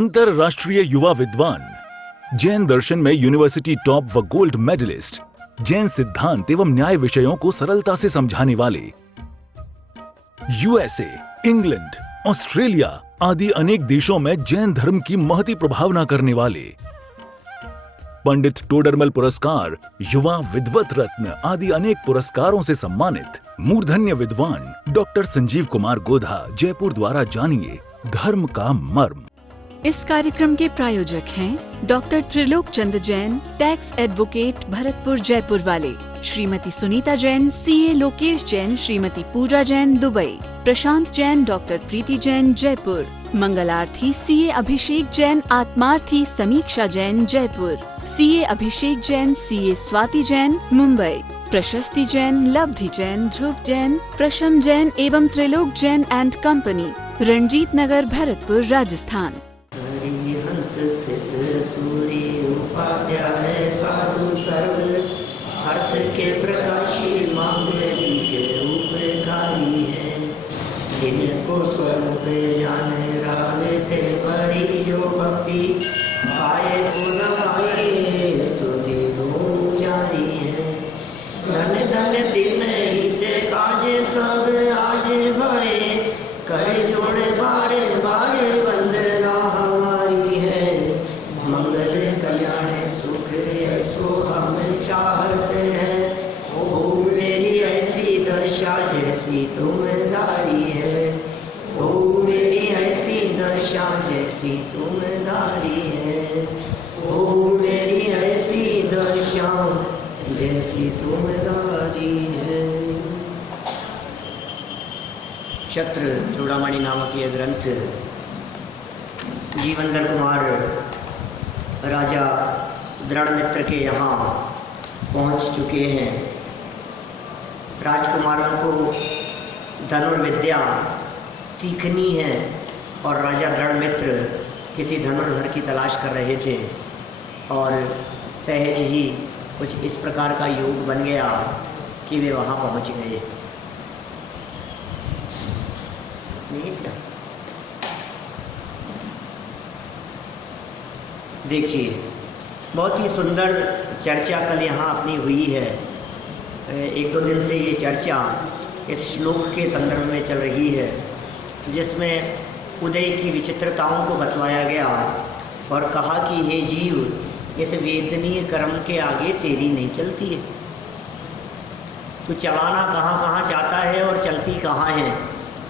अंतरराष्ट्रीय युवा विद्वान, जैन दर्शन में यूनिवर्सिटी टॉप व गोल्ड मेडलिस्ट, जैन सिद्धांत एवं न्याय विषयों को सरलता से समझाने वाले, यूएसए, इंग्लैंड, ऑस्ट्रेलिया आदि अनेक देशों में जैन धर्म की महती प्रभावना करने वाले, पंडित टोडरमल पुरस्कार, युवा विद्वत रत्न आदि अनेक पुरस्कारों से सम्मानित मूर्धन्य विद्वान डॉक्टर संजीव कुमार गोधा जयपुर द्वारा जानिए धर्म का मर्म। इस कार्यक्रम के प्रायोजक हैं doctor Trilok Chand Jain, tax advocate, Bharatpur Jaipur वाले, श्रीमती सुनीता जैन, सीए लोकेश जैन, श्रीमती पूजा जैन, दुबई, प्रशांत जैन, डॉक्टर प्रीति जैन, जयपुर, मंगलार्थी सीए अभिषेक जैन, आत्मार्थी समीक्षा जैन, जयपुर, सीए अभिषेक जैन, सीए स्वाति जैन, मुंबई, प्रशस्ति जैन, लब्धि जैन, ध्रुव जैन, प्रशम जैन एवं त्रिलोक जैन एंड कंपनी, रणजीत नगर, भरतपुर, राजस्थान। साधु सर्व अर्थ के प्रकाशी मांगली के रूप खाली है, जिनको स्वरूप जाने राले थे बड़ी जो भक्ति पाए गुण स्तुति गुण जारी है। धन धन दिन हिते काजे सब आज भय, कर जोड़े बारे बारे वंदना हमारी है। मंगल कल्याण सुख ऐसो हम चाहते हैं, ओ मेरी ऐसी दशा जैसी तुमदारी है, ओ मेरी ऐसी दशा जैसी तुमदारी है, ओ मेरी ऐसी दशा जैसी तुमदारी है। क्षत्र चूड़ामणि नामक यह ग्रंथ जीवनधर कुमार राजा दृढ़मित्र के यहाँ पहुँच चुके हैं। राजकुमारों को धनुर्विद्या सीखनी है और राजा दृढ़मित्र किसी धनुर्धर की तलाश कर रहे थे और सहज ही कुछ इस प्रकार का योग बन गया कि वे वहाँ पहुँच गए। नहीं क्या देखिए, बहुत ही सुंदर चर्चा कल यहाँ अपनी हुई है। एक दो दिन से ये चर्चा इस श्लोक के संदर्भ में चल रही है, जिसमें उदय की विचित्रताओं को बतलाया गया और कहा कि हे जीव, इस वेदनीय कर्म के आगे तेरी नहीं चलती है। तू चलाना कहाँ कहाँ चाहता है और चलती कहाँ है,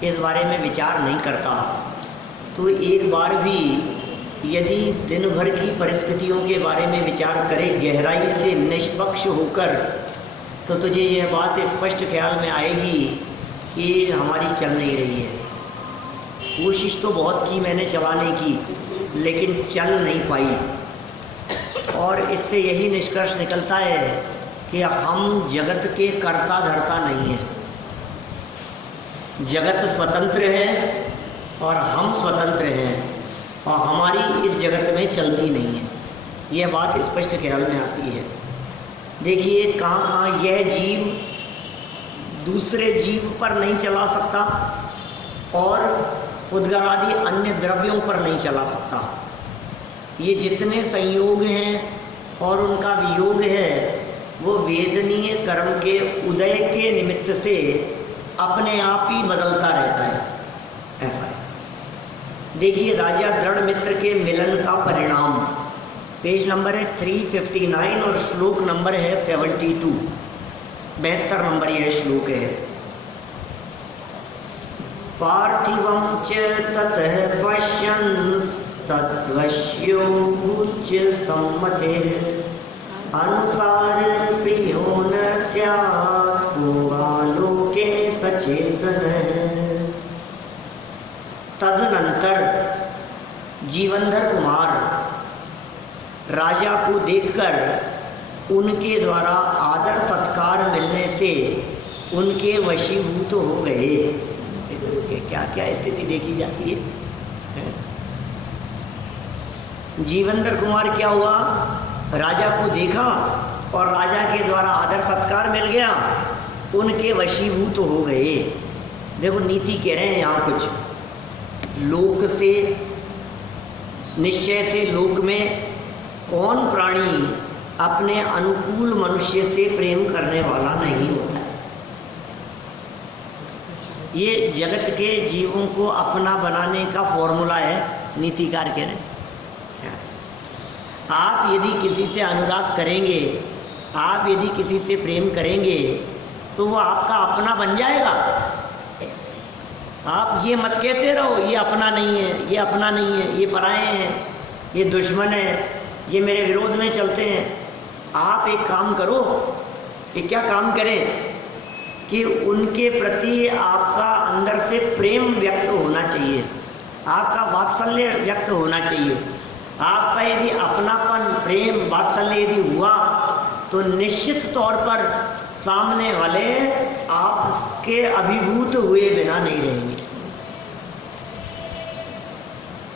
इस बारे में विचार नहीं करता। तो एक बार भी यदि दिन भर की परिस्थितियों के बारे में विचार करे गहराई से निष्पक्ष होकर, तो तुझे यह बात स्पष्ट ख्याल में आएगी कि हमारी चल नहीं रही है। कोशिश तो बहुत की मैंने चलाने की, लेकिन चल नहीं पाई। और इससे यही निष्कर्ष निकलता है कि हम जगत के कर्ता धर्ता नहीं हैं। जगत स्वतंत्र है और हम स्वतंत्र हैं, और हमारी इस जगत में चलती नहीं है। यह बात स्पष्ट ख्याल में आती है। देखिए, कहाँ कहाँ यह जीव दूसरे जीव पर नहीं चला सकता और उद्गार आदि अन्य द्रव्यों पर नहीं चला सकता। ये जितने संयोग हैं और उनका वियोग है, वो वेदनीय कर्म के उदय के निमित्त से अपने आप ही बदलता रहता है। ऐसा है। देखिए, राजा दृढ़मित्र के मिलन का परिणाम, पेज नंबर है 359 और श्लोक नंबर है 72, 72 नंबर यह श्लोक है। पार्थिवं च ततः पश्यन् तद्वश्यो पूज्य सम्मते, अनुसार प्रियो न स्यात् भोगालोके सचेतनः। तदनंतर जीवनधर कुमार राजा को देखकर उनके द्वारा आदर सत्कार मिलने से उनके वशीभूत हो गए। क्या क्या स्थिति देखी जाती है। जीवनधर कुमार क्या हुआ, राजा को देखा और राजा के द्वारा आदर सत्कार मिल गया, उनके वशीभूत हो गए। देखो, नीति कह रहे हैं यहाँ कुछ, लोक से निश्चय से लोक में कौन प्राणी अपने अनुकूल मनुष्य से प्रेम करने वाला नहीं होता है। ये जगत के जीवों को अपना बनाने का फॉर्मूला है, नीतिकार कह रहे हैं। आप यदि किसी से अनुराग करेंगे, आप यदि किसी से प्रेम करेंगे, तो वो आपका अपना बन जाएगा। आप ये मत कहते रहो ये अपना नहीं है, ये अपना नहीं है, ये पराये हैं, ये दुश्मन है, ये मेरे विरोध में चलते हैं। आप एक काम करो, कि क्या काम करें कि उनके प्रति आपका अंदर से प्रेम व्यक्त होना चाहिए, आपका वात्सल्य व्यक्त होना चाहिए। आपका यदि अपनापन, प्रेम, वात्सल्य यदि हुआ तो निश्चित तौर पर सामने वाले आपके अभिभूत हुए बिना नहीं रहेंगे।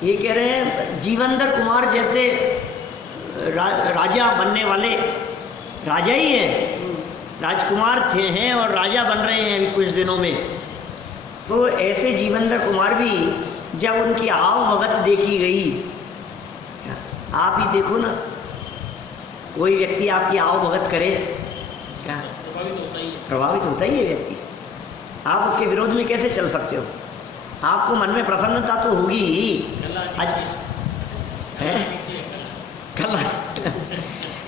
ये कह रहे हैं जीवंदर कुमार जैसे राजा बनने वाले राजा ही हैं, राजकुमार थे हैं और राजा बन रहे हैं अभी कुछ दिनों में। तो ऐसे जीवंदर कुमार भी जब उनकी आव भगत देखी गई, आप ही देखो ना, कोई व्यक्ति आपकी आव भगत करे क्या प्रभावित होता ही है व्यक्ति। आप उसके विरोध में कैसे चल सकते हो? आपको मन में प्रसन्नता तो होगी ही। कला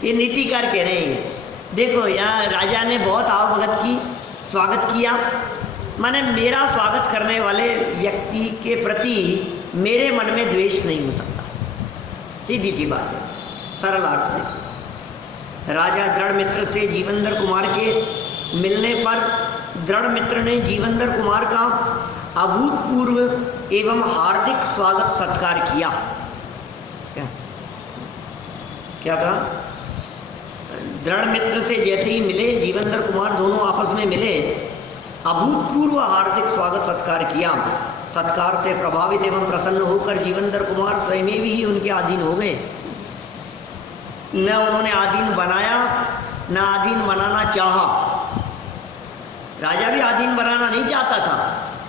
ये नीतिकार कह रहे हैं। देखो यहाँ राजा ने बहुत आव भगत की, स्वागत किया, माने मेरा स्वागत करने वाले व्यक्ति के प्रति मेरे मन में द्वेष नहीं हो सकता। सीधी सी बात है, सरल अर्थ में। राजा दृढ़ मित्र से जीवंदर कुमार के मिलने पर दृढ़ मित्र ने जीवंदर कुमार का अभूतपूर्व एवं हार्दिक स्वागत सत्कार किया। क्या कहा? दृढ़ मित्र से जैसे ही मिले जीवंदर कुमार, दोनों आपस में मिले, अभूतपूर्व हार्दिक स्वागत सत्कार किया। सत्कार से प्रभावित एवं प्रसन्न होकर जीवंदर कुमार स्वयं भी उनके अधीन हो गए। न उन्होंने अधीन बनाया, न अधीन बनाना चाहा। राजा भी अधीन बनाना नहीं चाहता था,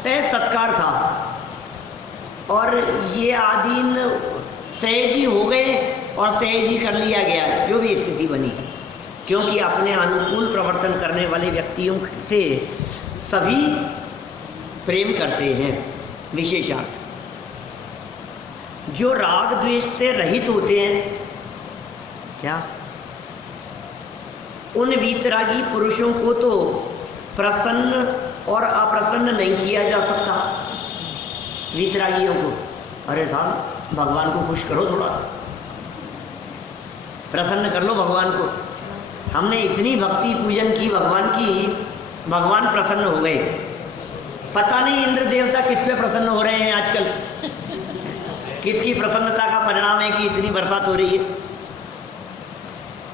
सहज सत्कार था, और ये अधीन सहज ही हो गए और सहज ही कर लिया गया, जो भी स्थिति बनी। क्योंकि अपने अनुकूल प्रवर्तन करने वाले व्यक्तियों से सभी प्रेम करते हैं। विशेषार्थ जो राग द्वेष से रहित होते हैं, क्या उन वीतरागी पुरुषों को तो प्रसन्न और अप्रसन्न नहीं किया जा सकता। वीतरागियों को, अरे साहब भगवान को खुश करो, थोड़ा प्रसन्न कर लो भगवान को। हमने इतनी भक्ति पूजन की भगवान की, भगवान प्रसन्न हो गए। पता नहीं इंद्र देवता किस पे प्रसन्न हो रहे हैं आजकल, किसकी प्रसन्नता का परिणाम है कि इतनी बरसात हो रही है।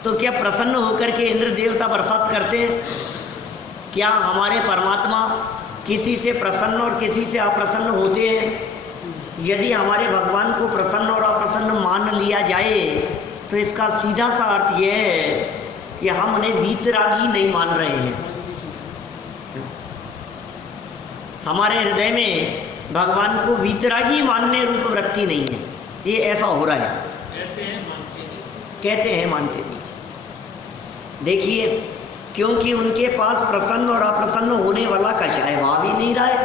तो क्या प्रसन्न होकर के इंद्र देवता बरसात करते हैं? क्या हमारे परमात्मा किसी से प्रसन्न और किसी से अप्रसन्न होते हैं? यदि हमारे भगवान को प्रसन्न और अप्रसन्न मान लिया जाए तो इसका सीधा सा अर्थ यह है कि हम उन्हें वीतरागी नहीं मान रहे हैं। हमारे हृदय में भगवान को वीतरागी मानने रूप वृत्ति नहीं है। ये ऐसा हो रहा है, कहते हैं मानते नहीं। देखिए, क्योंकि उनके पास प्रसन्न और अप्रसन्न होने वाला कषाय भाव ही नहीं रहा है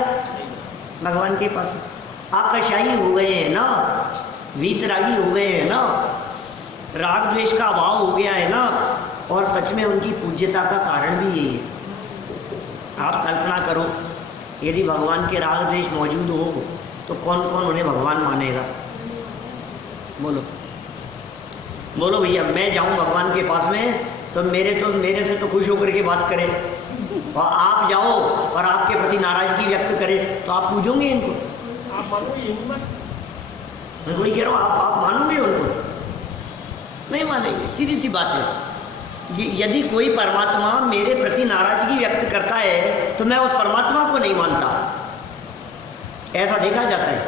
भगवान के पास। आकषाई हो गए हैं ना, वीतरागी हो गए हैं ना, राग द्वेष का अभाव हो गया है ना, और सच में उनकी पूज्यता का कारण भी यही है। आप कल्पना करो, यदि भगवान के राग द्वेष मौजूद हो तो कौन कौन उन्हें भगवान मानेगा? बोलो बोलो भैया, मैं जाऊं भगवान के पास में तो मेरे से तो खुश होकर के बात करें, और आप जाओ और आपके प्रति नाराजगी व्यक्त करें तो आप पूजोगे इनको? आप मानोगे? मैं वही कह रहा हूँ, आप मानोगे उनको? नहीं मानेंगे। सीधी सी बात है। यदि कोई परमात्मा मेरे प्रति नाराजगी व्यक्त करता है तो मैं उस परमात्मा को नहीं मानता, ऐसा देखा जाता है।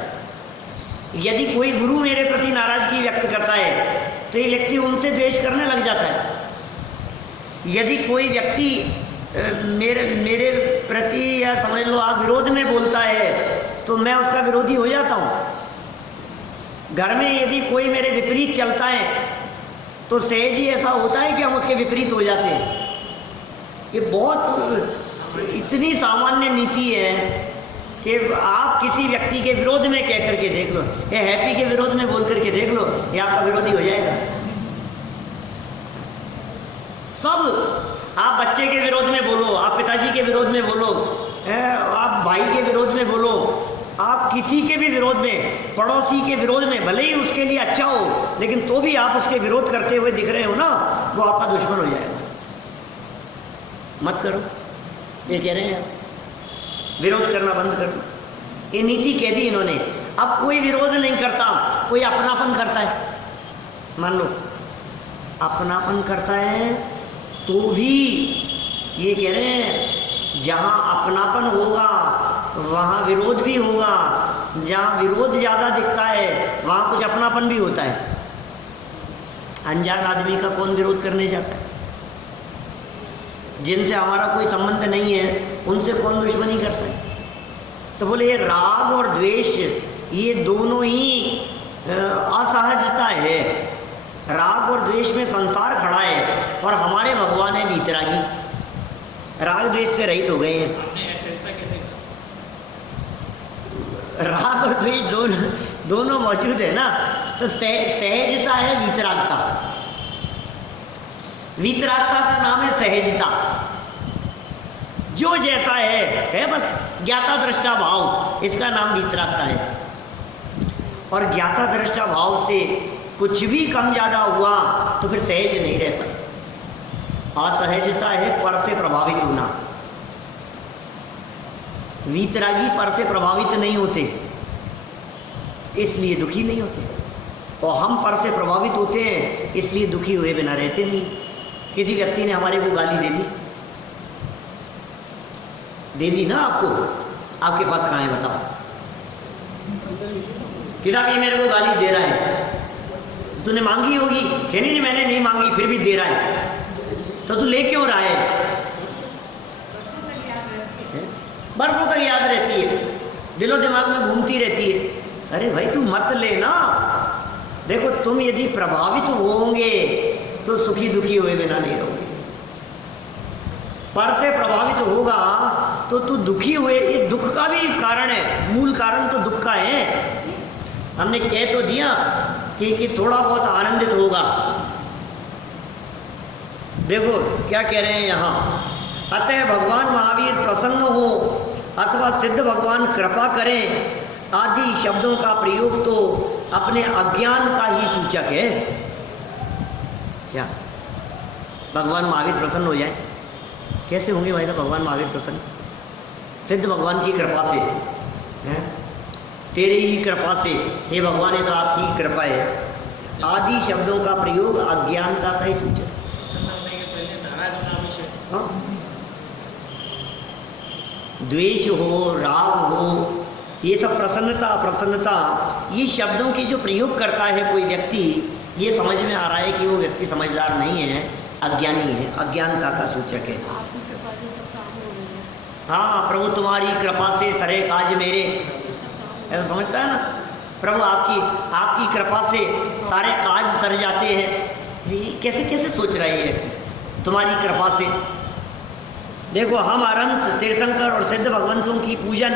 यदि कोई गुरु मेरे प्रति नाराजगी व्यक्त करता है तो ये व्यक्ति उनसे द्वेष करने लग जाता है। यदि कोई व्यक्ति मेरे प्रति, या समझ लो आप, विरोध में बोलता है तो मैं उसका विरोधी हो जाता हूँ। घर में यदि कोई मेरे विपरीत चलता है तो सहज ही ऐसा होता है कि हम उसके विपरीत हो जाते हैं। ये बहुत इतनी सामान्य नीति है कि आप किसी व्यक्ति के विरोध में कह करके देख लो, ये हैप्पी के विरोध में बोल करके देख लो, ये आपका विरोधी हो जाएगा। सब आप बच्चे के विरोध में बोलो, आप पिताजी के विरोध में बोलो, आप भाई के विरोध में बोलो, आप किसी के भी विरोध में, पड़ोसी के विरोध में, भले ही उसके लिए अच्छा हो लेकिन तो भी आप उसके विरोध करते हुए दिख रहे हो ना, वो आपका दुश्मन हो जाएगा। मत करो, ये कह रहे हैं विरोध करना बंद कर दो। ये नीति कह दी इन्होंने। अब कोई विरोध नहीं करता, कोई अपनापन करता है, मान लो अपनापन करता है तो भी ये कह रहे हैं जहाँ अपनापन होगा वहाँ विरोध भी होगा, जहाँ विरोध ज़्यादा दिखता है वहाँ कुछ अपनापन भी होता है। अनजान आदमी का कौन विरोध करने जाता है? जिनसे हमारा कोई संबंध नहीं है उनसे कौन दुश्मनी करता है? तो बोले ये राग और द्वेष ये दोनों ही असहजता है। राग और द्वेष में संसार खड़ा है और हमारे भगवान है वीतरागी, राग द्वेष से रहित हो गए हैं। राग और द्वेष दोनों मौजूद है ना, तो सहजता है वीतरागता। वीतरागता का नाम है सहजता। जो जैसा है बस ज्ञाता दृष्टा भाव, इसका नाम वीतरागता है। और ज्ञाता दृष्टा भाव से कुछ भी कम ज़्यादा हुआ तो फिर सहज नहीं रह पाए। असहजता है पर से प्रभावित होना। वीतरागी पर से प्रभावित नहीं होते, इसलिए दुखी नहीं होते, और हम पर से प्रभावित होते हैं इसलिए दुखी हुए बिना रहते नहीं। किसी व्यक्ति ने हमारे को गाली दे दी ना, आपको, आपके पास कहाँ है बताओ? कि साहब ये मेरे को गाली दे रहा है, तो तूने मांगी होगी? कह नहीं मैंने नहीं मांगी, फिर भी दे रहा है, तो तू ले क्यों रहा है? बरसों तक याद रहती है, दिलो दिमाग में घूमती रहती है। अरे भाई तू मत लेना। देखो तुम यदि प्रभावित होंगे तो सुखी दुखी हुए बिना नहीं रहोगे। पर से प्रभावित होगा तो तू दुखी हुए, ये दुख का भी कारण है, मूल कारण तो दुख का है। हमने कह तो दिया कि थोड़ा बहुत आनंदित होगा। देखो क्या कह रहे हैं यहाँ, अतः भगवान महावीर प्रसन्न हो अथवा सिद्ध भगवान कृपा करें आदि शब्दों का प्रयोग तो अपने अज्ञान का ही सूचक है। क्या भगवान महावीर प्रसन्न हो जाए? कैसे होंगे भाई साहब भगवान महावीर प्रसन्न? सिद्ध भगवान की कृपा से हैं, तेरे ही कृपा से हे भगवान, ये तो आपकी कृपा है। आदि शब्दों का प्रयोग अज्ञानता का ही सूचक। हाँ? द्वेष हो, राग हो, ये सब प्रसन्नता अप्रसन्नता, ये शब्दों की जो प्रयोग करता है कोई व्यक्ति, ये समझ में आ रहा है कि वो व्यक्ति समझदार नहीं है, अज्ञानी है, अज्ञानता का सूचक है। हाँ, प्रभु तुम्हारी कृपा से सरे काज मेरे, ऐसा समझता है ना। प्रभु आपकी कृपा से सारे काज सर जाते हैं। कैसे कैसे सोच रहा है ये? तुम्हारी कृपा से। देखो हम अनंत तीर्थंकर और सिद्ध भगवंतों की पूजन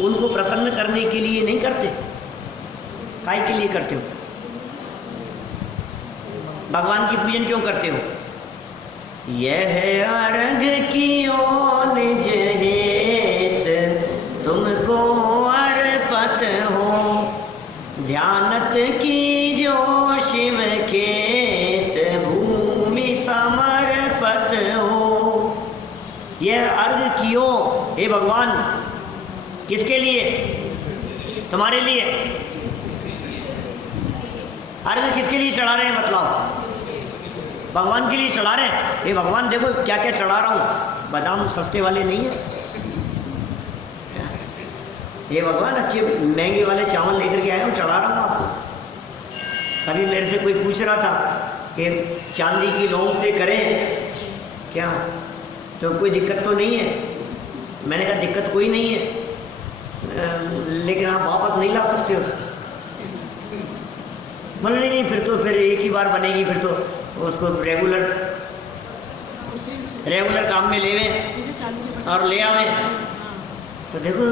उनको प्रसन्न करने के लिए नहीं करते। काय के लिए करते हो? भगवान की पूजन क्यों करते हो? यह अर्घ कियों निज हेत तुमको अर्पत हो, ध्यानत की जो शिव खेत भूमि समर्पत हो। यह अर्घ कियो हे भगवान, किसके लिए? तुम्हारे लिए। अर्घ किसके लिए चढ़ा रहे हैं बतलाओ? भगवान के लिए चढ़ा रहे हैं। हे भगवान देखो क्या क्या चढ़ा रहा हूँ, बादाम सस्ते वाले नहीं है। हे भगवान अच्छे महंगे वाले चावल लेकर के आया हूँ, चढ़ा रहा हूँ आपको। कभी मेरे से कोई पूछ रहा था कि चांदी की लौंग से करें क्या, तो कोई दिक्कत तो नहीं है। मैंने कहा दिक्कत कोई नहीं है, लेकिन आप वापस नहीं ला सकते हो। बोले नहीं फिर तो फिर एक ही बार बनेगी, फिर तो उसको रेगुलर काम में ले और ले आवे। तो देखो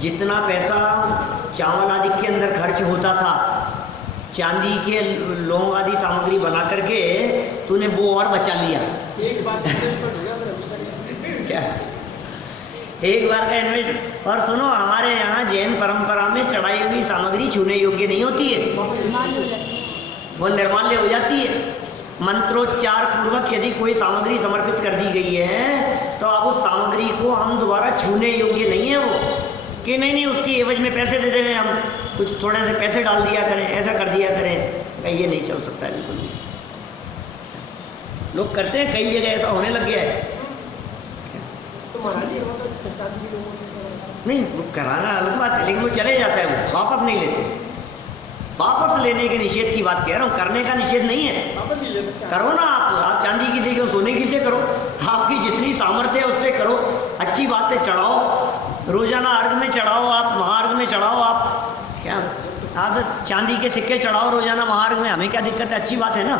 जितना पैसा चावल आदि के अंदर खर्च होता था चांदी के लौंग आदि सामग्री बना करके, तूने वो और बचा लिया। एक बार क्या एक बार का इन्वेस्ट। और सुनो हमारे यहाँ जैन परंपरा में चढ़ाई हुई सामग्री छूने योग्य नहीं होती है, वो निर्माल्य हो जाती है। मंत्रोच्चार पूर्वक यदि कोई सामग्री समर्पित कर दी गई है तो अब उस सामग्री को हम दोबारा छूने योग्य नहीं है। वो कि नहीं उसकी एवज में पैसे दे दें, हम कुछ थोड़े से पैसे डाल दिया करें, ऐसा कर दिया करें। ये नहीं चल सकता है बिल्कुल भी। लोग करते हैं, कई जगह ऐसा होने लग गया है। तो महाराज जी नहीं वो कराना अलग बात है, लेकिन वो चले जाता है, वो वापस नहीं लेते। वापस लेने के निषेध की बात कह रहा हूँ, करने का निषेध नहीं है। करो ना आप चांदी की से क्यों, सोने की से करो, आपकी जितनी सामर्थ्य है उससे करो। अच्छी बात है, चढ़ाओ, रोजाना अर्घ में चढ़ाओ, आप महार्घ में चढ़ाओ। आप क्या आप चांदी के सिक्के चढ़ाओ रोजाना महार्घ में, हमें क्या दिक्कत है, अच्छी बात है ना।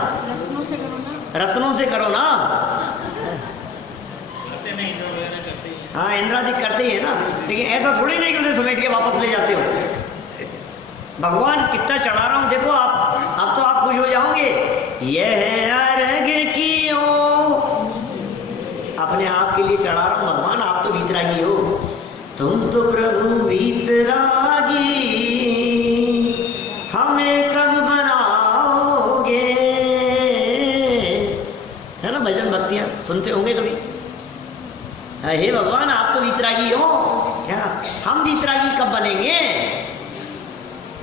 रत्नों से करो ना। हाँ इंद्रादिक करते ही है ना, लेकिन ऐसा थोड़ी नहीं कि उसे समेट के वापस ले जाते हो। भगवान कितना चढ़ा रहा हूँ देखो आप, अब तो आप खुश हो जाओगे। यह अर्घ कियो, अपने आप के लिए चढ़ा रहा हूँ भगवान, आप तो वीतरागी हो। तुम तो प्रभु वीतरागी, हमें कब बनाओगे। है ना भजन भक्तियाँ सुनते होंगे कभी। हे भगवान आप तो वीतरागी हो, क्या हम वीतरागी कब बनेंगे।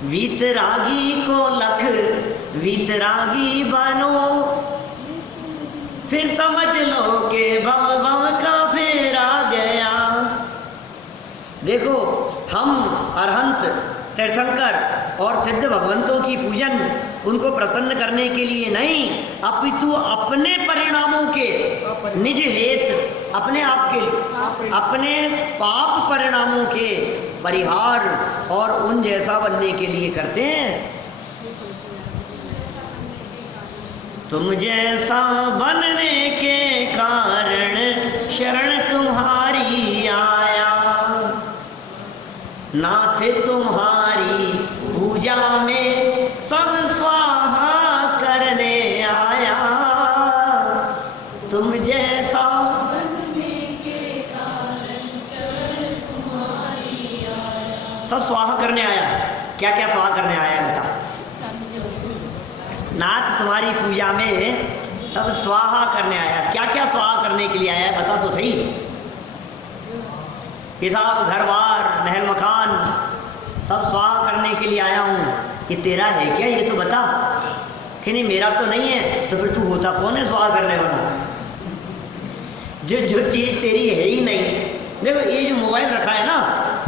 वीतरागी को लख वीतरागी बनो, फिर समझ लो कि भव भव का फेरा गया। देखो हम अरहंत तीर्थंकर और सिद्ध भगवंतों की पूजन उनको प्रसन्न करने के लिए नहीं, अपितु अपने परिणामों के निज हेत, अपने आप के लिए, अपने पाप परिणामों के परिहार और उन जैसा बनने के लिए करते हैं। तुम जैसा बनने के कारण शरण तुम्हारी आया, नाथ तुम्हारी पूजा में सब स्वाहा करने आया। तुम जैसा बनने के कारण शरण तुम्हारी आया, सब स्वाहा करने आया। क्या क्या स्वाहा करने आया है बता। नाथ तुम्हारी पूजा में सब स्वाहा करने आया। क्या क्या स्वाहा करने के लिए आया है बता तो सही। हिसाब घर बार महल मकान सब स्वाहा करने के लिए आया हूँ। कि तेरा है क्या ये तो बता। कि नहीं मेरा तो नहीं है, तो फिर तू होता कौन है स्वाहा करने वाला। जो चीज़ तेरी है ही नहीं। देखो ये जो मोबाइल रखा है ना,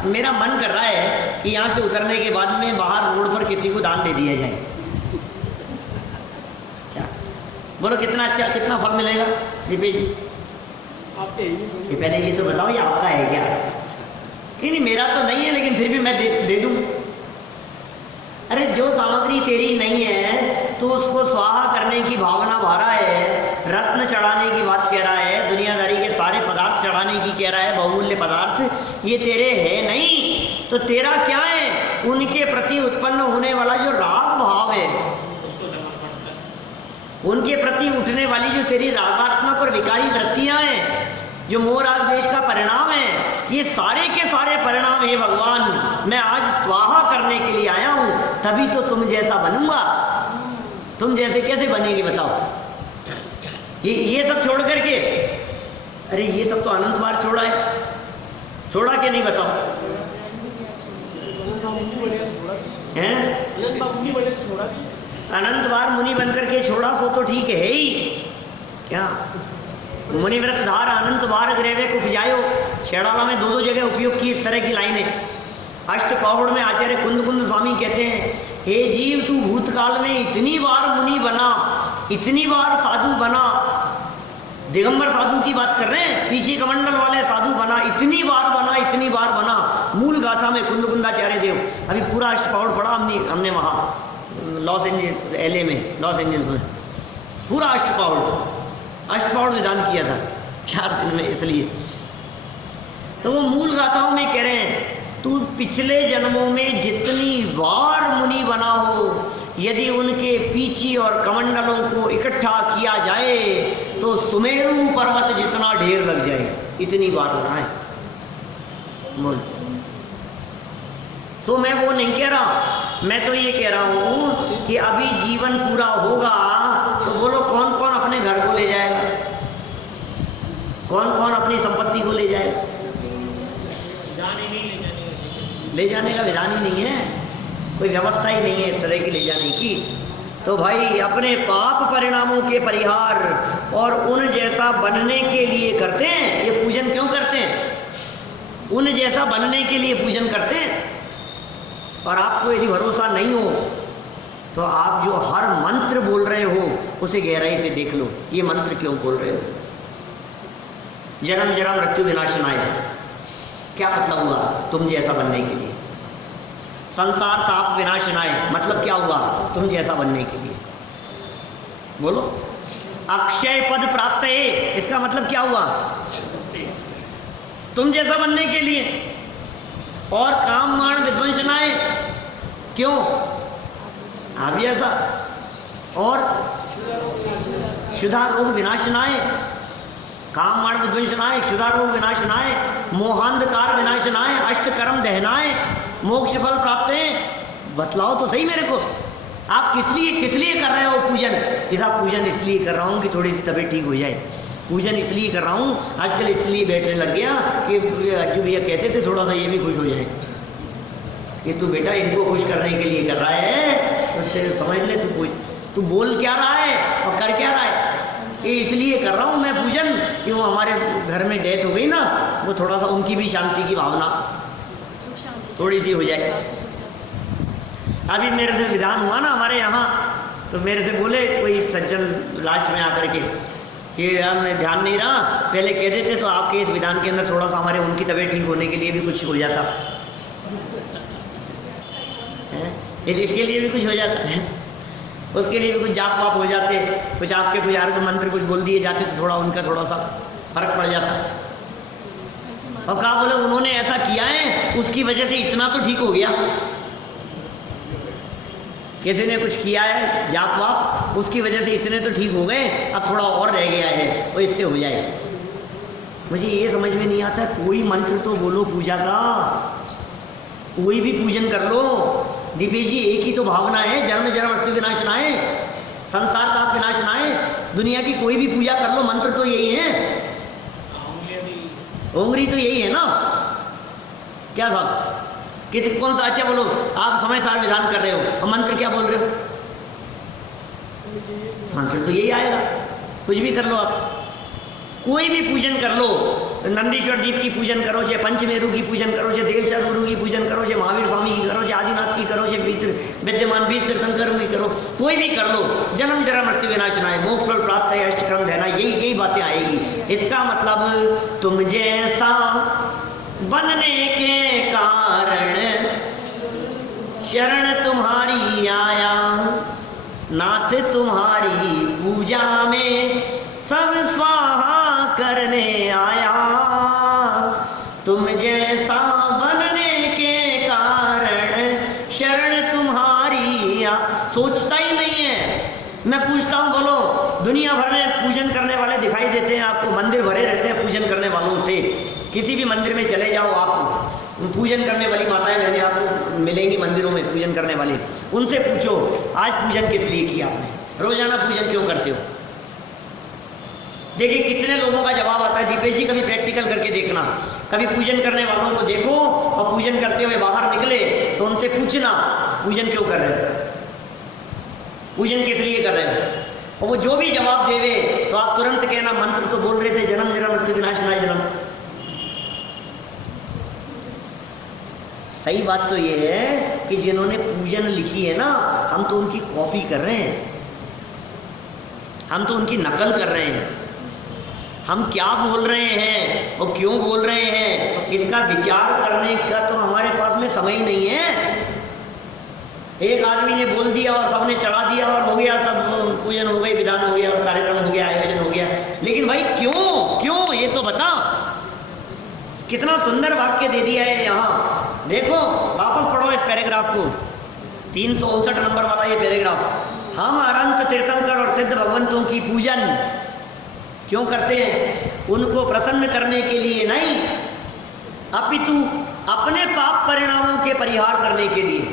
मेरा मन कर रहा है कि यहाँ से उतरने के बाद में बाहर रोड पर किसी को दान दे दिया जाए। क्या बोलो कितना अच्छा, कितना फल मिलेगा दीपे जी। ये पहले ये तो बताओ ये आपका है क्या। कि नहीं मेरा तो नहीं है, लेकिन फिर भी मैं दे दूं। अरे जो सामग्री तेरी नहीं है तो उसको स्वाहा करने की भावना भरा है, रत्न चढ़ाने की बात कह रहा है, दुनियादारी के सारे पदार्थ चढ़ाने की कह रहा है, बहुमूल्य पदार्थ ये तेरे है नहीं, तो तेरा क्या है। उनके प्रति उत्पन्न होने वाला जो राग भाव है, उनके प्रति उठने वाली जो तेरी रागात्मक और विकारी वृत्तियां हैं, जो मोह राग द्वेष का परिणाम है, ये सारे के सारे परिणाम हे भगवान मैं आज स्वाहा करने के लिए आया हूं। तभी तो तुम जैसा बनूंगा। तुम जैसे कैसे बनेगी बताओ। ये सब छोड़ करके, अरे ये सब तो अनंत बार छोड़ा है, छोड़ा के नहीं बताओ हैं। अनंत बार मुनि बनकर के छोड़ा सो तो ठीक है ही। क्या मुनिव्रत धार अनंत बार ग्रेवे को उपजायो। शेड़ाला में दो जगह उपयोग की इस तरह की लाइनें। अष्ट पौड़ में आचार्य कुंद कुंद स्वामी कहते हैं, हे जीव तू भूतकाल में इतनी बार मुनि बना, इतनी बार साधु बना। दिगंबर साधु की बात कर रहे हैं, पीछे कमंडल वाले साधु बना, इतनी बार बना, इतनी बार बना। मूल गाथा में कुंद कुंदाचार्य देव, अभी पूरा अष्ट पौड़ पढ़ा हमने वहां। लॉस एंजल्स, LA में, लॉस एंजल्स में पूरा अष्टपौड़ विधान किया था 4 दिन में। इसलिए तो वो मूल गाथाओं में कह रहे हैं, तू पिछले जन्मों में जितनी बार मुनि बना हो, यदि उनके पीछे और कमंडलों को इकट्ठा किया जाए तो सुमेरु पर्वत जितना ढेर लग जाए, इतनी बार होना है। बोल। सो मैं वो नहीं कह रहा, मैं तो ये कह रहा हूं कि अभी जीवन पूरा होगा तो बोलो कौन कौन अपने घर को ले जाएगा, कौन कौन अपनी संपत्ति को ले जाएगा? ले जाने का विधान ही नहीं है, कोई व्यवस्था ही नहीं है इस तरह की ले जाने की। तो भाई अपने पाप परिणामों के परिहार और उन जैसा बनने के लिए करते हैं। ये पूजन क्यों करते हैं? उन जैसा बनने के लिए पूजन करते हैं। और आपको यदि भरोसा नहीं हो तो आप जो हर मंत्र बोल रहे हो उसे गहराई से देख लो, ये मंत्र क्यों बोल रहे हो? जन्म जरा मृत्यु विनाशनाय, क्या मतलब हुआ? तुम जैसा बनने के लिए। संसार ताप विनाशनाय, मतलब क्या हुआ? तुम जैसा बनने के लिए। बोलो। अक्षय पद प्राप्त है, इसका मतलब क्या हुआ? तुम जैसा बनने के लिए। और काम मान विध्वंसनाय, क्यों? आप भी ऐसा। और क्षुधा रोग विनाशनाय, काम मान विध्वंसनाय, क्षुधा रोग विनाशनाय, मोहांधकार विनाशनाय, अष्टकर्म दहनाय, मोक्ष फल प्राप्त है। बतलाओ तो सही मेरे को, आप किस लिए कर रहे हो पूजन? ऐसा पूजन इसलिए कर रहा हूँ कि थोड़ी सी तबीयत ठीक हो जाए। पूजन इसलिए कर रहा हूँ, आजकल इसलिए बैठने लग गया कि अज्जू भैया कहते थे थोड़ा सा ये भी खुश हो जाए। कि तू बेटा इनको खुश करने के लिए कर रहा है, तो समझ ले तू बोल क्या रहा है और कर क्या रहा है। ये इसलिए कर रहा हूँ मैं पूजन कि वो हमारे घर में डेथ हो गई ना, वो थोड़ा सा उनकी भी शांति की भावना थोड़ी सी हो जाए। अभी मेरे से विधान हुआ ना हमारे यहाँ, तो मेरे से बोले कोई सज्जन लास्ट में आकर के कि यार मैं ध्यान नहीं रहा, पहले कह देते तो आपके इस विधान के अंदर थोड़ा सा हमारे उनकी तबीयत ठीक होने के लिए भी कुछ हो जाता, इसके लिए भी कुछ हो जाता है, उसके लिए भी कुछ जाप वाप हो जाते, कुछ आपके कुछ अर्घ मंत्र कुछ बोल दिए जाते तो थोड़ा उनका थोड़ा सा फर्क पड़ जाता। और कहा बोले उन्होंने ऐसा किया है उसकी वजह से इतना तो ठीक हो गया। किसी ने कुछ किया है जाप वाप, उसकी वजह से इतने तो ठीक हो गए, अब थोड़ा और रह गया है और इससे हो जाए। मुझे ये समझ में नहीं आता, कोई मंत्र तो बोलो पूजा का, कोई भी पूजन कर लो। दीपेश जी एक ही तो भावना है, जन्म जन्म मृत्यु विनाशनाय, संसार ताप विनाशनाय। दुनिया की कोई भी पूजा कर लो, मंत्र तो यही है, ओंगरी तो यही है ना। क्या साहब किसी कौन सा? अच्छा बोलो, आप समय सार विधान कर रहे हो और मंत्र क्या बोल रहे हो? मंत्र तो यही आएगा, कुछ भी कर लो आप, कोई भी पूजन कर लो, नंदीश्वर दीप की पूजन करो, चाहे पंचमेरु की पूजन करो, चाहे देवशा गुरु की पूजन करो, चाहे महावीर स्वामी की करो, चाहे आदिनाथ की करो, चाहे विद्यमान बीज तीर्थंकर की करो, कोई भी कर लो। जन्म जरा मृत्यु विनाशनाय, मोक्ष फल प्राप्त है, अष्टकर्म देना, यही बातें आएगी। इसका मतलब तुम जैसा बनने के कारण शरण तुम्हारी आया, नाथ तुम्हारी पूजा में सब स्वाहा करने आया। तुम जैसा बनने के कारण शरण तुम्हारी सोचता ही नहीं है। मैं पूछता हूँ, बोलो दुनिया भर में पूजन करने वाले दिखाई देते हैं आपको, मंदिर भरे रहते हैं पूजन करने वालों से। किसी भी मंदिर में चले जाओ आप, पूजन करने वाली माताएं बहनें आपको मिलेंगी मंदिरों में पूजन करने वाले, उनसे पूछो आज पूजन किस लिए किया आपने, रोजाना पूजन क्यों करते हो? देखिए कितने लोगों का जवाब आता है। दीपेश जी कभी प्रैक्टिकल करके देखना, कभी पूजन करने वालों को देखो और पूजन करते हुए बाहर निकले तो उनसे पूछना पूजन क्यों कर रहे हो, पूजन किस लिए कर रहे हो, और वो जो भी जवाब देवे तो आप तुरंत कहना मंत्र तो बोल रहे थे, जन्म जन्म मृत्यु विनाशनाय जन्म। सही बात तो ये है कि जिन्होंने पूजन लिखी है ना, हम तो उनकी कॉपी कर रहे हैं, हम तो उनकी नकल कर रहे हैं। हम क्या बोल रहे हैं और क्यों बोल रहे हैं इसका विचार करने का तो हमारे पास में समय ही नहीं है। एक आदमी ने बोल दिया और सबने चढ़ा दिया और हो गया, सब पूजन हो गई, विधान हो गया, कार्यक्रम हो गया, आयोजन हो गया। लेकिन भाई क्यों क्यों ये तो बता। कितना सुंदर वाक्य दे दिया है यहाँ, देखो वापस पढ़ो इस पैराग्राफ को, 359 नंबर वाला ये पैराग्राफ। हम अनंत तीर्थंकर और सिद्ध भगवंतों की पूजन क्यों करते हैं? उनको प्रसन्न करने के लिए नहीं, अपितु अपने पाप परिणामों के परिहार करने के लिए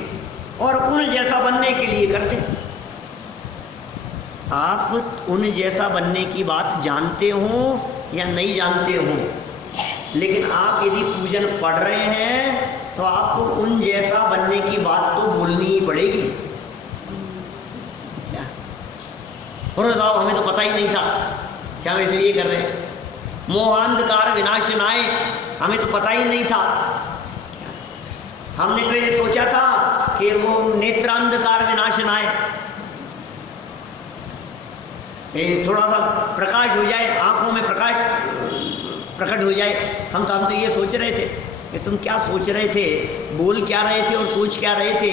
और उन जैसा बनने के लिए करते हैं। आप उन जैसा बनने की बात जानते हो या नहीं जानते हो, लेकिन आप यदि पूजन पढ़ रहे हैं तो आपको उन जैसा बनने की बात तो बोलनी ही पड़ेगी। क्या साहब हमें तो पता ही नहीं था, क्या हम इसलिए कर रहे हैं। मोहांधकार विनाशनाय, हमें तो पता ही नहीं था, हमने तो ये सोचा था कि वो नेत्रांधकार विनाशनाय, थोड़ा सा प्रकाश हो जाए, आंखों में प्रकाश प्रकट हो जाए। हम तो ये सोच रहे थे कि तुम क्या सोच रहे थे, बोल क्या रहे थे और सोच क्या रहे थे।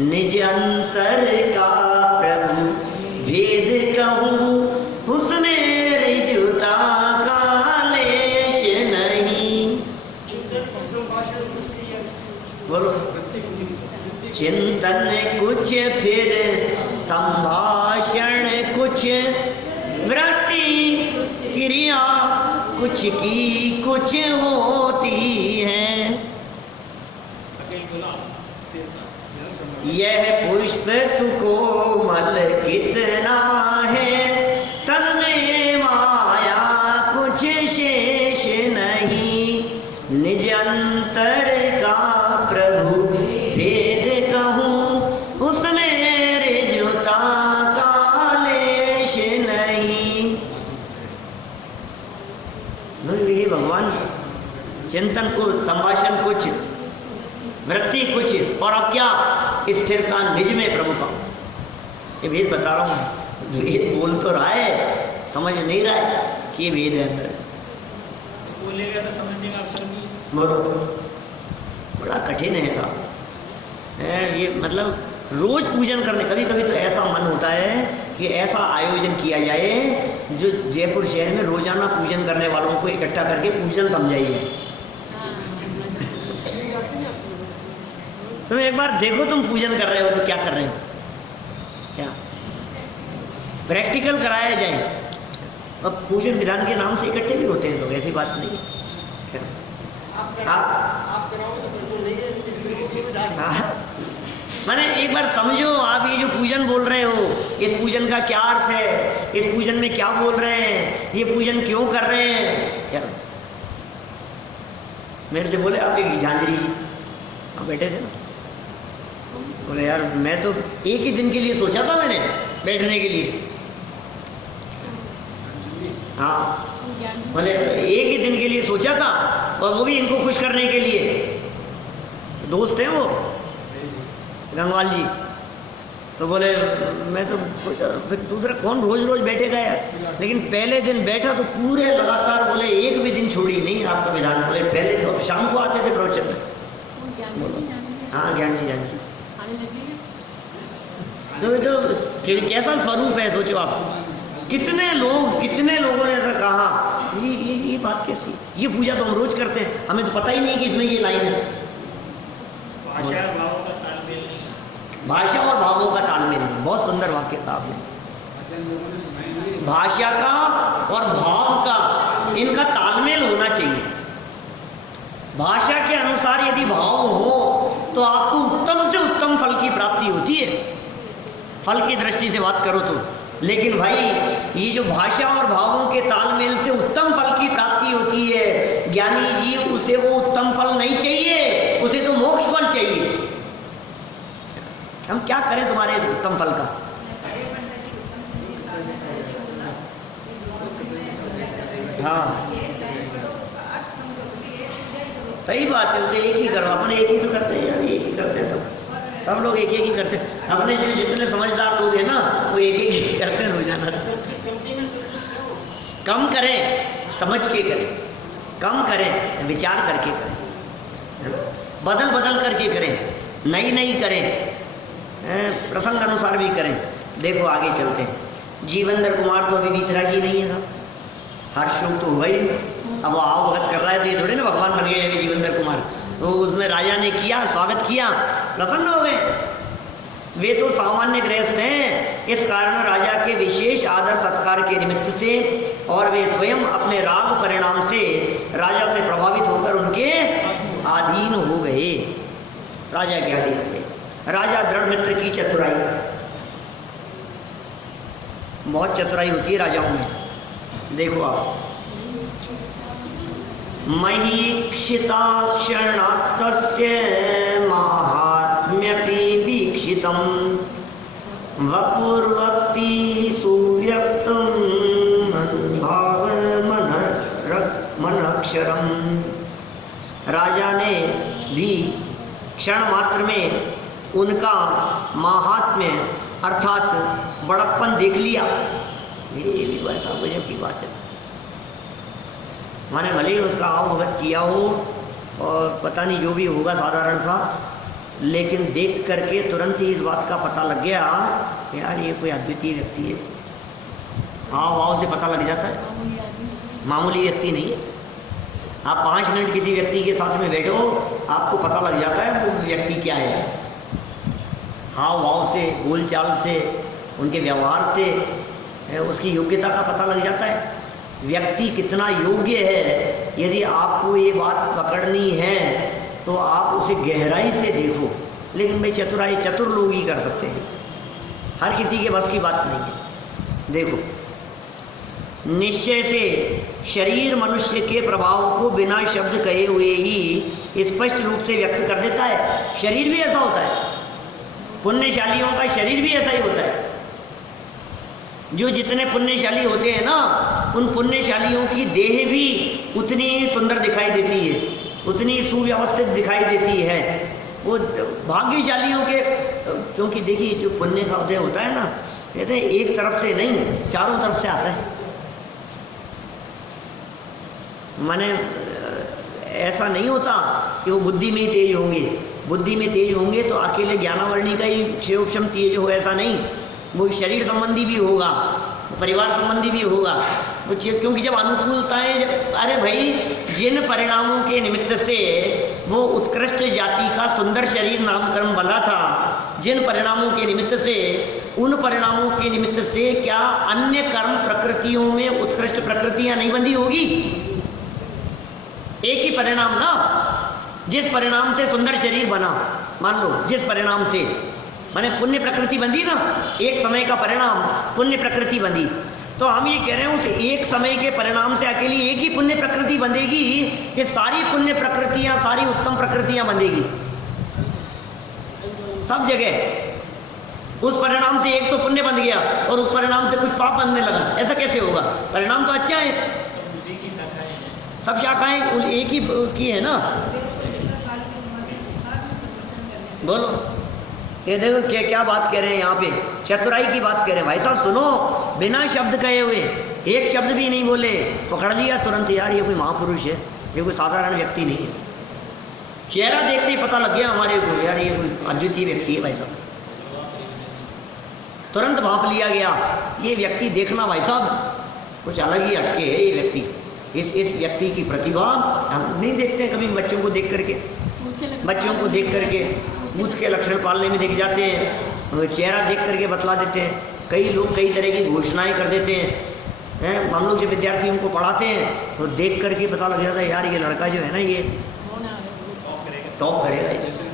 निज अंतर का प्रभु भेद कहूँ, उसमें रिजुता का लेश नहीं। बोलो चिंतन कुछ फिर संभाषण कुछ, वृत्ति क्रिया कुछ की कुछ होती है। यह पुष्प सुकोमल कितना है, तन में माया कुछ शेष नहीं। निज अंतर का प्रभु भेद कहूँ, उसमें रिजुता का लेश नहीं। ये भगवान चिंतन कुछ, संभाषण कुछ, वृत्ति कुछ, और अब क्या, स्थिरता निज में प्रभु का। ये भेद बता रहा हूँ, भेद बोल तो रहा है, समझ नहीं रहा है कि ये भेद है अंदर। बोलेगा तो समझने का अवसर भी बोलो, बड़ा कठिन है था ये। मतलब रोज पूजन करने, कभी कभी तो ऐसा मन होता है कि ऐसा आयोजन किया जाए जो जयपुर शहर में रोजाना पूजन करने वालों को इकट्ठा करके पूजन समझाइए। तुम एक बार देखो, तुम पूजन कर रहे हो तो क्या कर रहे हो, क्या प्रैक्टिकल कराया जाए। अब पूजन विधान के नाम से इकट्ठे भी होते हैं लोग, ऐसी बात नहीं है। आप कराओगे तो बिल्कुल नहीं है। मैंने एक बार समझो, आप ये जो पूजन बोल रहे हो, इस पूजन का क्या अर्थ है, इस पूजन में क्या बोल रहे हैं, ये पूजन क्यों कर रहे हैं। क्या मेरे से बोले आपके झांझरी जी, आप बैठे थे ना, बोले यार मैं तो एक ही दिन के लिए सोचा था मैंने बैठने के लिए। हाँ, बोले एक ही दिन के लिए सोचा था, और वो भी इनको खुश करने के लिए। दोस्त हैं वो गंगवाल जी, तो बोले मैं तो सोचा, फिर दूसरा कौन रोज रोज बैठेगा यार। लेकिन पहले दिन बैठा तो पूरे लगातार, बोले एक भी दिन छोड़ी नहीं आपका विधान। बोले पहले तो शाम को आते थे प्रवचन में। हाँ ज्ञान जी। तो कैसा स्वरूप है, सोचो आप, कितने लोगों ने तो कहा ये बात कैसी, ये पूजा तो हम रोज करते हैं, हमें तो पता ही नहीं कि इसमें ये लाइन है। भाषा और भावों का तालमेल नहीं, भाषा और भावों का तालमेल नहीं। बहुत सुंदर वाक्य था आपने, भाषा का और भाव का इनका तालमेल होना चाहिए। भाषा के अनुसार यदि भाव हो तो आपको उत्तम से उत्तम फल की प्राप्ति होती है, फल की दृष्टि से बात करो तो। लेकिन भाई ये जो भाषा और भावों के तालमेल से उत्तम फल की प्राप्ति होती है, ज्ञानी जीव उसे वो उत्तम फल नहीं चाहिए, उसे तो मोक्ष फल चाहिए। हम क्या करें तुम्हारे इस उत्तम फल का। हाँ सही बात है, तो एक ही करो, अपन एक ही तो करते हैं यार, एक ही करते हैं सब लोग एक ही करते हैं। अपने जो जितने समझदार लोग हैं ना, वो एक ही करते हैं रोजाना। कम करें, समझ के करें, कम करें, विचार करके करें, बदल करके करें, नई करें। प्रसंग अनुसार भी करें। देखो आगे चलते हैं। जीवंदर कुमार तो अभी वीतरागी नहीं है साहब, हर्षोक तो हुआ ही नहीं। अब वो आओ भगत कर रहा है तो ये थोड़े ना भगवान बन गए हैं जीवंदर कुमार। तो उसमें राजा ने किया, स्वागत किया, प्रसन्न हो गए। वे तो सामान्य गृहस्थ हैं, इस कारण राजा के विशेष आदर सत्कार के निमित्त से और वे स्वयं अपने राग परिणाम से राजा से प्रभावित होकर उनके अधीन हो गए। राजा के अधीन थे। राजा दृढ़ मित्र की चतुराई, बहुत चतुराई होती है राजाओं में। देखो आप, महीक्षिता क्षणात्तस्य माहात्म्यपि वीक्षितम् वपुर्वक्ति सुव्यक्तं मनक्षरम। राजा ने भी क्षण मात्र में उनका महात्म्य अर्थात बड़प्पन देख लिया। ये भी वैसा गजब की बात है। माने भले ही उसका आओ भगत किया हो और पता नहीं जो भी होगा साधारण सा, लेकिन देख करके तुरंत ही इस बात का पता लग गया यार ये कोई अद्वितीय व्यक्ति है। हाव भाव से पता लग जाता है, मामूली व्यक्ति नहीं है। आप 5 मिनट किसी व्यक्ति के साथ में बैठो, आपको पता लग जाता है वो व्यक्ति क्या है। हाव भाव से, बोलचाल से, उनके व्यवहार से उसकी योग्यता का पता लग जाता है। व्यक्ति कितना योग्य है, यदि आपको ये बात पकड़नी है तो आप उसे गहराई से देखो। लेकिन भाई चतुराई चतुर लोग ही कर सकते हैं, हर किसी के बस की बात नहीं है। देखो, निश्चय से शरीर मनुष्य के प्रभाव को बिना शब्द कहे हुए ही स्पष्ट रूप से व्यक्त कर देता है। शरीर भी ऐसा होता है, पुण्यशालियों का शरीर भी ऐसा ही होता है। जो जितने पुण्यशाली होते हैं ना, उन पुण्यशालियों की देह भी उतनी सुंदर दिखाई देती है, उतनी सुव्यवस्थित दिखाई देती है। वो भाग्यशालियों के, क्योंकि देखिए जो पुण्य का उदय होता है ना, कहते हैं एक तरफ से नहीं, चारों तरफ से आता है। माने ऐसा नहीं होता कि वो बुद्धि में ही तेज होंगे। बुद्धि में तेज होंगे तो अकेले ज्ञानावरणी का ही क्षेयोक्षम तेज हो, ऐसा नहीं। वो शरीर संबंधी भी होगा, परिवार संबंधी भी होगा। वो क्योंकि जब अनुकूलताएं, जब अरे भाई जिन परिणामों के निमित्त से वो उत्कृष्ट जाति का सुंदर शरीर नामकरण बना था, जिन परिणामों के निमित्त से, उन परिणामों के निमित्त से क्या अन्य कर्म प्रकृतियों में उत्कृष्ट प्रकृतियां नहीं बंधी होगी? एक ही परिणाम ना, जिस परिणाम से सुंदर शरीर बना, मान लो जिस परिणाम से, माने पुण्य प्रकृति बंधी ना, एक समय का परिणाम पुण्य प्रकृति बंधी। तो हम ये कह रहे हैं उस एक समय के परिणाम से अकेली एक ही पुण्य प्रकृति बंधेगी कि सारी पुण्य प्रकृतियां, सारी उत्तम प्रकृतियां बंधेगी सब जगह? उस परिणाम से एक तो पुण्य बंध गया और उस परिणाम से कुछ पाप बनने लगा, ऐसा कैसे होगा? परिणाम तो अच्छा है, सब शाखाएं एक ही की है ना। बोलो, ये देखो क्या बात कह रहे हैं यहाँ पे, चतुराई की बात कह रहे हैं। भाई साहब सुनो, बिना शब्द कहे हुए, एक शब्द भी नहीं बोले, पकड़ लिया तुरंत, यार ये कोई महापुरुष है, ये कोई साधारण व्यक्ति नहीं है। चेहरा देखते ही पता लग गया हमारे को, यार ये कोई अद्वितीय व्यक्ति है। भाई साहब तुरंत भाप लिया गया, ये व्यक्ति देखना भाई साहब कुछ अलग ही हटके है ये व्यक्ति। इस व्यक्ति की प्रतिभा हम नहीं देखते हैं कभी बच्चों को देख करके, बच्चों को देख करके भूत के लक्षण पालने में दिख जाते हैं, चेहरा देख करके बतला देते हैं। कई लोग कई तरह की घोषणाएं कर देते हैं। हम लोग जब विद्यार्थी उनको पढ़ाते हैं तो देख करके पता लग जाता है यार ये लड़का जो है ना ये टॉप करेगा,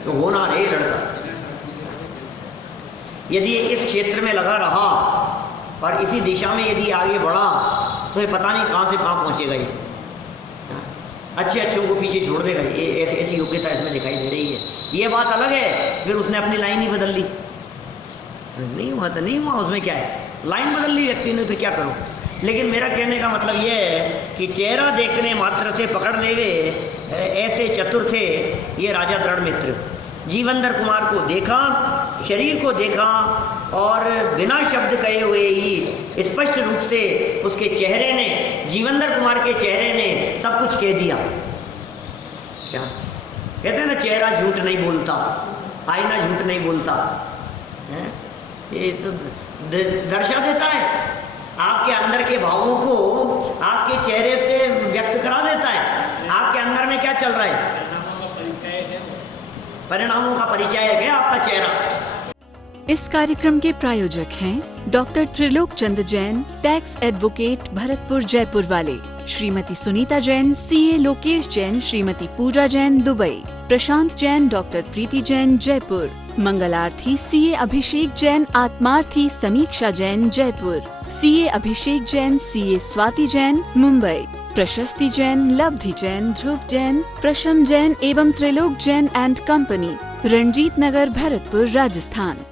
तो होना है लड़का। यदि ये इस क्षेत्र में लगा रहा और इसी दिशा में यदि आगे बढ़ा तो ये पता नहीं कहाँ से कहाँ पहुँचेगा। ये अच्छे अच्छों को पीछे छोड़ देगा, ये ऐसी योग्यता इसमें दिखाई दे रही है। ये बात अलग है, फिर उसने अपनी लाइन ही बदल ली। नहीं हुआ तो नहीं हुआ, उसमें क्या है, लाइन बदल ली व्यक्ति ने, फिर क्या करो। लेकिन मेरा कहने का मतलब ये है कि चेहरा देखने मात्र से पकड़ लेवे ऐसे चतुर थे ये राजा दृढ़ मित्र। जीवंदर कुमार को देखा, शरीर को देखा और बिना शब्द कहे हुए ही स्पष्ट रूप से उसके चेहरे ने, जीवंदर कुमार के चेहरे ने सब कुछ कह दिया। क्या कहते हैं ना, चेहरा झूठ नहीं बोलता, आईना झूठ नहीं बोलता है। ये तो दर्शा देता है, आपके अंदर के भावों को आपके चेहरे से व्यक्त करा देता है। आपके अंदर में क्या चल रहा है, परिणामों का परिचय है आपका चेहरा। इस कार्यक्रम के प्रायोजक हैं doctor Trilok Chand Jain, tax advocate, Bharatpur Jaipur वाले, श्रीमती सुनीता जैन, सीए लोकेश जैन, श्रीमती पूजा जैन, दुबई, प्रशांत जैन, डॉक्टर प्रीति जैन, जयपुर, मंगलार्थी सीए अभिषेक जैन, आत्मार्थी समीक्षा जैन, जयपुर, सीए अभिषेक जैन, सीए स्वाति जैन, मुंबई, प्रशस्ति जैन, लब्धि जैन, ध्रुव जैन, प्रशम जैन एवं Trilok Jain and company, Ranjit Nagar, Bharatpur, Rajasthan.